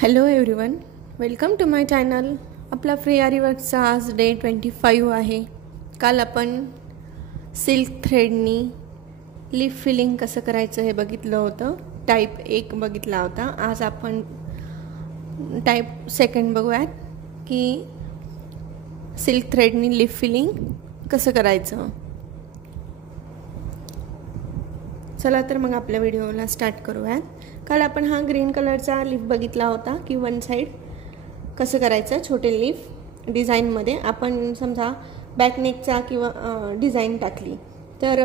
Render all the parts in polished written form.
Hello everyone, welcome to my channel. आपला free आरी वर्कचा आज डे 25 आहे. काल आपण सिल्क थ्रेडनी लीफ फिलिंग कसं करायचं हे बघितलं होतं. टाईप 1 बघितला होता. आज आपण टाईप 2 बघूयात की सिल्क थ्रेडनी लीफ फिलिंग कसं करायचं. चला तर मग आपल्या व्हिडिओला स्टार्ट करूयात. काल आपण हा ग्रीन कलरचा लीफ बघितला होता की वन साइड कसं करायचं. छोटे लीफ डिझाईनमध्ये आपण समजा बॅकनेकचा किंवा डिझाईन टाकली तर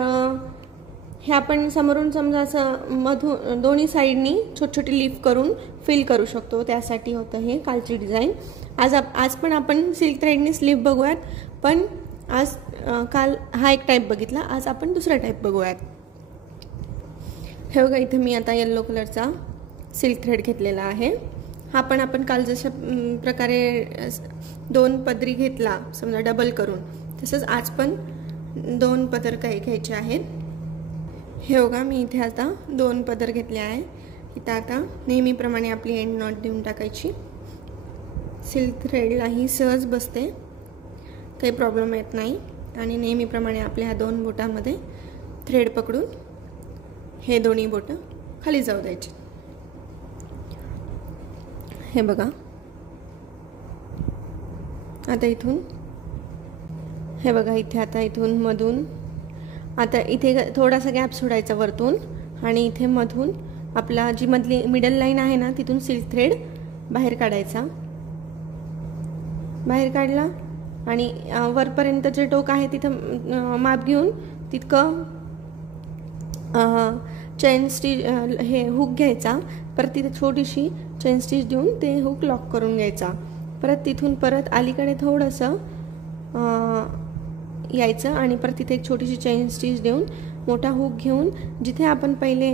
हे आपण समोरून समजा असं दोन्ही साईडनी छोटे छोटे लीफ करून फिल करू शकतो. त्यासाठी होतं हे कालची डिझाईन. आज पण आपण सिल्क थ्रेडनी लीफ बघूयात. पण आज काल हा एक टाईप बघितला, आज आपण दुसरा टाईप बघूयात. हे बघा, इथे मी आता येलो कलरचा सिल्क थ्रेड घेतलेला आहे. हा पण आपण काल जशा प्रकारे 2 पदरी घेतला समजा डबल करून, तसंच आज पण 2 पदर काही घ्यायचे आहेत. हे बघा, मी इथे आता 2 पदर घेतले आहे. इथं आता नेहमीप्रमाणे आपली एंड नॉट देऊन टाकायची. सिल्क थ्रेडलाही सहज बसते, काही प्रॉब्लेम येत नाही. आणि नेहमीप्रमाणे आपल्या ह्या 2 बोटांमध्ये थ्रेड पकडून हे दोन्ही बोटं खाली जाऊ द्यायचे. हे बघा, आता इथून हे बघा, इथे आता इथून मधून आता इथे थोडासा गॅप सोडायचा वरतून आणि इथे मधून आपला जी मधली मिडल लाईन आहे ना, तिथून सिल्क थ्रेड बाहेर काढायचा. बाहेर काढला आणि वरपर्यंत जे टोक आहे तिथं माप घेऊन तितकं चेन स्टिच हे हुक घ्यायचा. परत तिथे छोटीशी चेन स्टिच देऊन ते हुक लॉक करून घ्यायचा. परत तिथून परत अलीकडे थोडंसं यायचं आणि परत तिथे एक छोटीशी चेन स्टिच देऊन मोठा हुक घेऊन जिथे आपण पहिले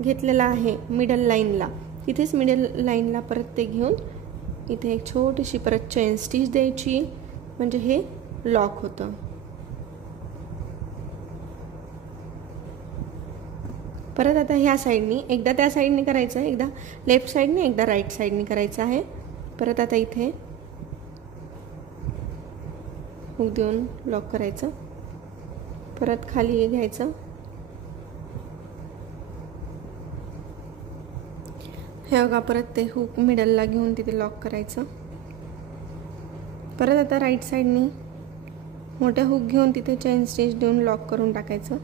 घेतलेला आहे मिडल लाईनला, तिथेच मिडल लाईनला परत ते घेऊन इथे एक छोटीशी परत चेन स्टिच द्यायची, म्हणजे हे लॉक होतं. परत आता ह्या साईडनी एकदा त्या साईडने करायचं आहे, एकदा लेफ्ट साईडने, एकदा राईट साईडने करायचं आहे. परत आता इथे हुक देऊन लॉक करायचं. परत खाली घ्यायचं. हे बघा, परत ते हुक मिडलला घेऊन तिथे लॉक करायचं. परत आता राईट साईडनी मोठ्या हुक घेऊन तिथे चेन स्टिच देऊन लॉक करून टाकायचं.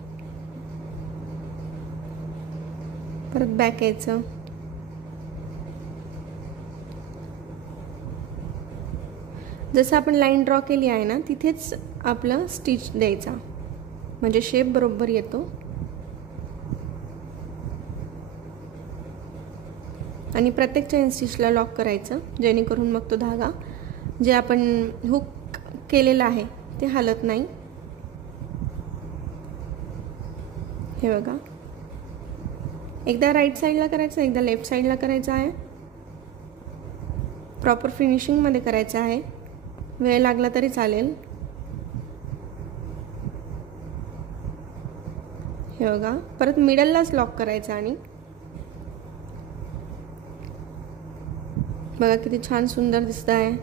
परत बॅक यायचं. जसं आपण लाईन ड्रॉ केली आहे ना, तिथेच आपलं स्टिच द्यायचा, म्हणजे शेप बरोबर येतो. आणि प्रत्येक चेन स्टिचला लॉक करायचं, जेणेकरून मग तो धागा जे आपण हुक केलेला आहे ते हलत नाही. हे बघा, एकदा राईट साईडला करायचं, एकदा लेफ्ट साईडला करायचं आहे. प्रॉपर फिनिशिंगमध्ये करायचं आहे. वेळ लागला तरी चालेल. हे बघा, परत मिडललाच लॉक करायचं आणि बघा किती छान सुंदर दिसत आहे.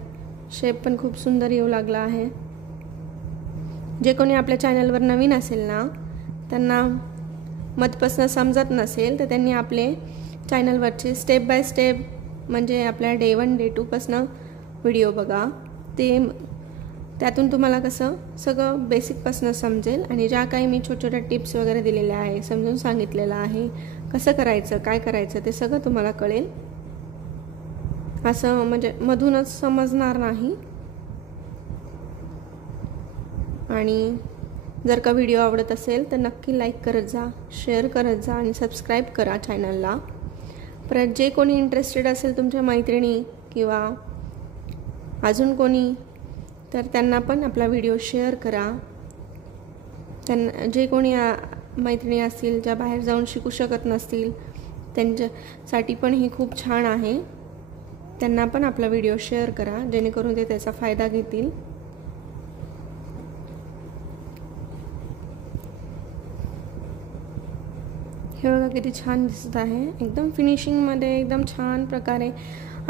शेप पण खूप सुंदर येऊ लागला आहे. जे कोणी आपल्या चॅनलवर नवीन असेल ना, त्यांना मधपासून समजत नसेल तर त्यांनी आपले चॅनलवरचे स्टेप बाय स्टेप, म्हणजे आपल्या डे 1 डे 2 पासून व्हिडिओ बघा. त्यातून तुम्हाला कसं सगळं बेसिकपासून समजेल. आणि ज्या काही मी छोट्या छोट्या टिप्स वगैरे दिलेल्या आहे, समजून सांगितलेलं आहे, कसं करायचं, काय करायचं, ते सगळं तुम्हाला कळेल. असं म्हणजे मधूनच समजणार नाही. आणि जर का व्हिडिओ आवडत असेल तर नक्की लाईक करत जा, शेअर करत जा आणि सबस्क्राईब करा चॅनलला. परत जे कोणी इंटरेस्टेड असेल, तुमच्या मैत्रिणी किंवा अजून कोणी, तर त्यांना पण आपला व्हिडिओ शेअर करा. त्यांना जे कोणी मैत्रिणी असतील ज्या बाहेर जाऊन शिकू शकत नसतील, त्यांच्यासाठी पण ही खूप छान आहे. त्यांना पण आपला व्हिडिओ शेअर करा, जेणेकरून ते त्याचा फायदा घेतील. हे बघा किती छान दिसत आहे. एकदम फिनिशिंगमध्ये एकदम छान प्रकारे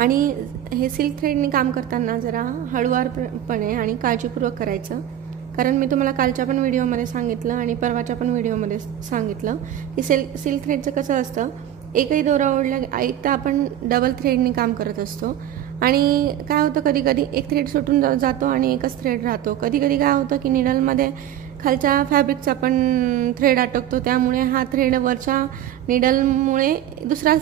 आणि हे सिल्क थ्रेडने काम करताना जरा हळुवारपणे आणि काळजीपूर्वक करायचं, कारण मी तुम्हाला कालच्या पण व्हिडिओमध्ये सांगितलं आणि परवाच्या पण व्हिडिओमध्ये सांगितलं की सिल्क थ्रेडचं कसं असतं, एकही दोरा ओढला एक तर आपण डबल थ्रेडने काम करत असतो आणि काय होतं कधी कधी एक थ्रेड सुटून जातो आणि एकच थ्रेड राहतो. कधी कधी काय होतं की निडलमध्ये खालच्या फॅब्रिकचा पण थ्रेड अटकतो, त्यामुळे हा थ्रेड वरच्या निडलमुळे दुसरा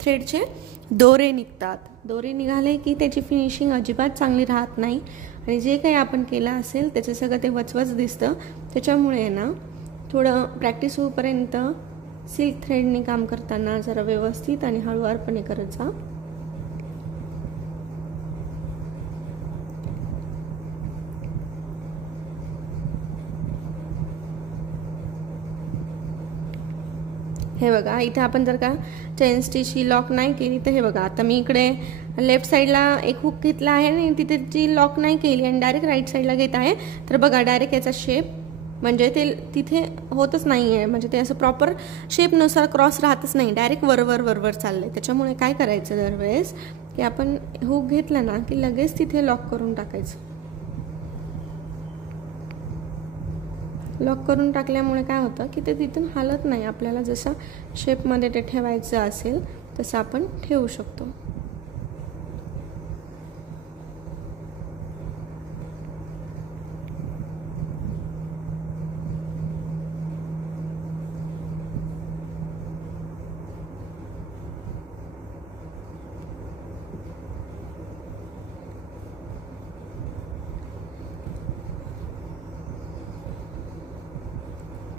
थ्रेडचे दोरे निघतात. दोरे निघाले की त्याची फिनिशिंग अजिबात चांगली राहत नाही आणि जे काही आपण केलं असेल त्याचं सगळं ते वचवच दिसतं. त्याच्यामुळे ना थोडं प्रॅक्टिस होईपर्यंत सिल्क थ्रेडने काम करताना जरा व्यवस्थित आणि हळुवारपणे करत जा. हे बघा, इथे आपण जर का चेन स्टिचची लॉक नाही केली तर हे बघा, आता मी इकडे लेफ्ट साईडला एक हुक घेतला आहे आणि तिथे जी लॉक नाही केली आणि डायरेक्ट राईट साईडला घेत आहे, तर बघा डायरेक्ट याचा शेप म्हणजे ते तिथे होतच नाही आहे, म्हणजे ते असं प्रॉपर शेपनुसार क्रॉस राहतच नाही, डायरेक्ट वरवर चाललंय. त्याच्यामुळे काय करायचं दरवेळेस की आपण हुक घेतला ना की लगेच तिथे लॉक करून टाकायचं. लॉक करून टाकल्यामुळे काय होतं की ते तिथून हालत नाही. आपल्याला जसं शेपमध्ये ते ठेवायचं असेल तसं आपण ठेवू शकतो.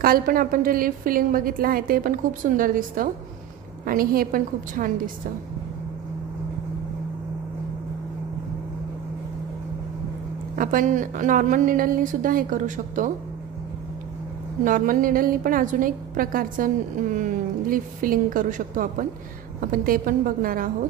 काल पण आपण जे लीफ फिलिंग बघितलं आहे ते पण खूप सुंदर दिसतं आणि हे पण खूप छान दिसतं. आपण नॉर्मल निडलनी सुद्धा हे करू शकतो. नॉर्मल निडलनी पण अजून एक प्रकारचं लीफ फिलिंग करू शकतो आपण ते पण बघणार आहोत.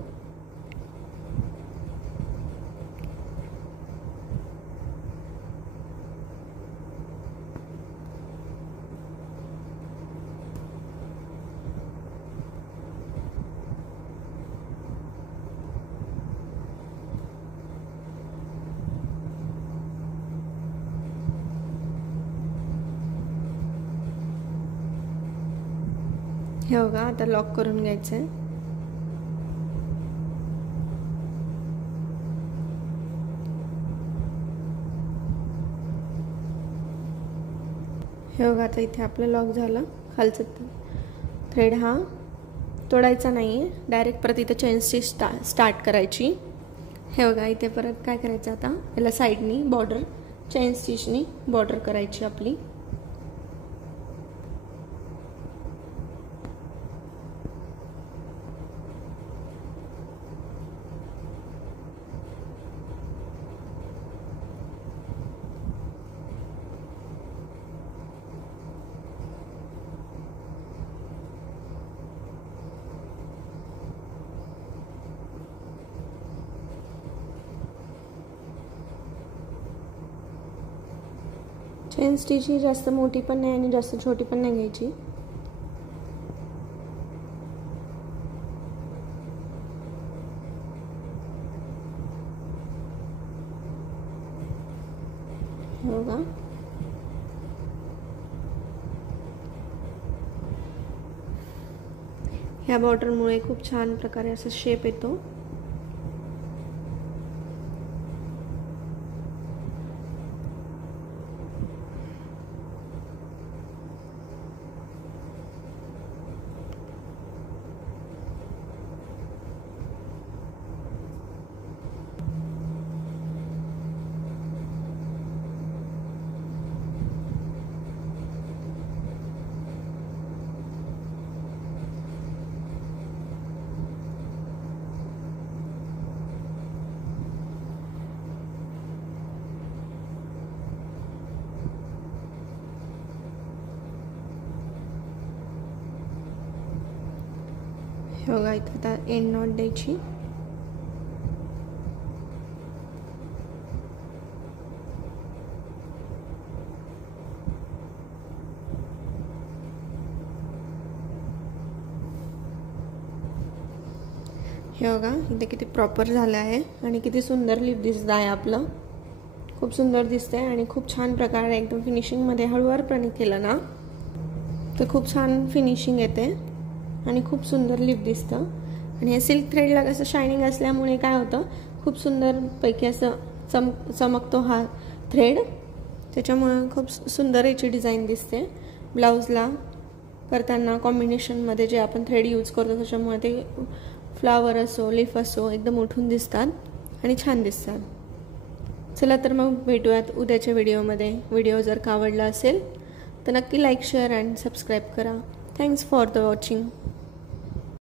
हे बघा, आता लॉक करून घ्यायचं आहे. हे बघा, आता इथे आपलं लॉक झालं. खालचं थ्रेड हा तोडायचा नाही आहे, डायरेक्ट परत इथे चेन स्टिच स्टार्ट करायची. हे बघा, इथे परत काय करायचं, आता याला साईडनी बॉर्डर चेन स्टिचनी बॉर्डर करायची आपली. चेन स्टिच ही जास्त मोठी पण नाही आणि जास्त छोटी पण नाही घ्यायची. बघा, ह्या बॉर्डरमुळे खूप छान प्रकारे असा शेप येतो. हे बघा, इथे आता एंड नॉट द्यायची. हे बघा इथे किती प्रॉपर झालं आहे आणि किती सुंदर लिप दिसत आहे आपलं. खूप सुंदर दिसतंय आणि खूप छान प्रकारे एकदम फिनिशिंगमध्ये हळूवारपणे केलं ना तर खूप छान फिनिशिंग येते आणि खूप सुंदर लिप दिसतं. आणि हे सिल्क थ्रेडला कसं शायनिंग असल्यामुळे काय होतं, खूप सुंदरपैकी असं चमकतो हा थ्रेड. त्याच्यामुळे खूप सुंदर याची डिझाईन दिसते. ब्लाऊजला करताना कॉम्बिनेशनमध्ये जे आपण थ्रेड यूज करतो त्याच्यामुळे ते फ्लावर असो लीफ असो एकदम उठून दिसतात आणि छान दिसतात. चला तर मग भेटूयात उद्याच्या व्हिडिओमध्ये. व्हिडिओ जर का आवडला असेल तर नक्की लाईक शेअर अँड सबस्क्राईब करा. Thanks for the watching.